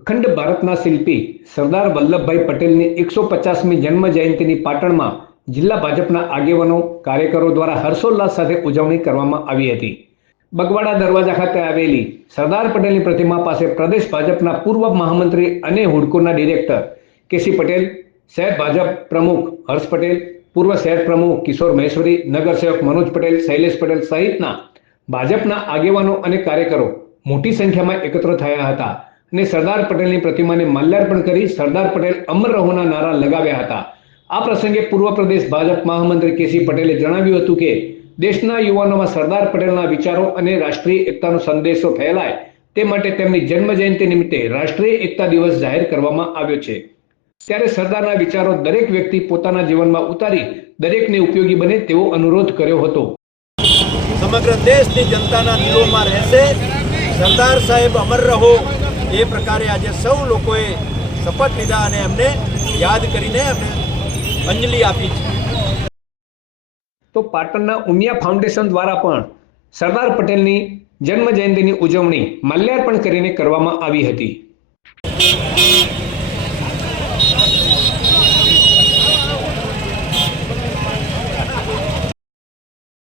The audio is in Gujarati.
અખંડ ભારતના શિલ્પી સરદાર વલ્લભભાઈ પટેલની 150મી જન્મ જયંતિની પાટણમાં જિલ્લા ભાજપના આગેવાનો કાર્યકરો દ્વારા હર્ષોલ્લાસ સાથે ઉજવણી કરવામાં આવી હતી। બગવાડા દરવાજા ખાતે આવેલી સરદાર પટેલની પ્રતિમા પાસે પ્રદેશ ભાજપના પૂર્વ મહામંત્રી અને હુડકોના ડિરેક્ટર કેસી પટેલ, શહેર ભાજપ પ્રમુખ હર્ષ પટેલ, પૂર્વ શહેર પ્રમુખ કિશોર મહેશ્વરી, નગરસેવક મનોજ પટેલ, શૈલેષ પટેલ સહિતના ભાજપના આગેવાનો અને કાર્યકરો મોટી સંખ્યામાં એકત્ર થયા હતા અને સરદાર પટેલની પ્રતિમાને માલ્યાર્પણ કરી સરદાર પટેલ અમર રહોના નારા લગાવ્યા હતા। આ પ્રસંગે પૂર્વ પ્રદેશ ભાજપ મહામંત્રી કેસી પટેલે જણાવ્યું હતું કે દેશના યુવાનોમાં સરદાર પટેલના વિચારો અને રાષ્ટ્રીય એકતાનો સંદેશો ફેલાય તે માટે તેમની જન્મ જયંતિ નિમિત્તે રાષ્ટ્રીય એકતા દિવસ જાહેર કરવામાં આવ્યો છે। ત્યારે સરદારના વિચારો દરેક વ્યક્તિ પોતાના જીવનમાં ઉતારી દરેકને ઉપયોગી બને તેવો અનુરોધ કર્યો હતો। સમગ્ર દેશની જનતાના દિલોમાં રહેશે, સરદાર સાહેબ અમર રહો એ પ્રકારે આજે સૌ લોકોએ શપથ લીધા અને એમને યાદ કરીને એમને અંજલિ આપી છે। તો પાટણના ઉમિયા ફાઉન્ડેશન દ્વારા પણ સરદાર પટેલની જન્મ જયંતિની ઉજવણી માલ્યાર્પણ કરીને કરવામાં આવી હતી।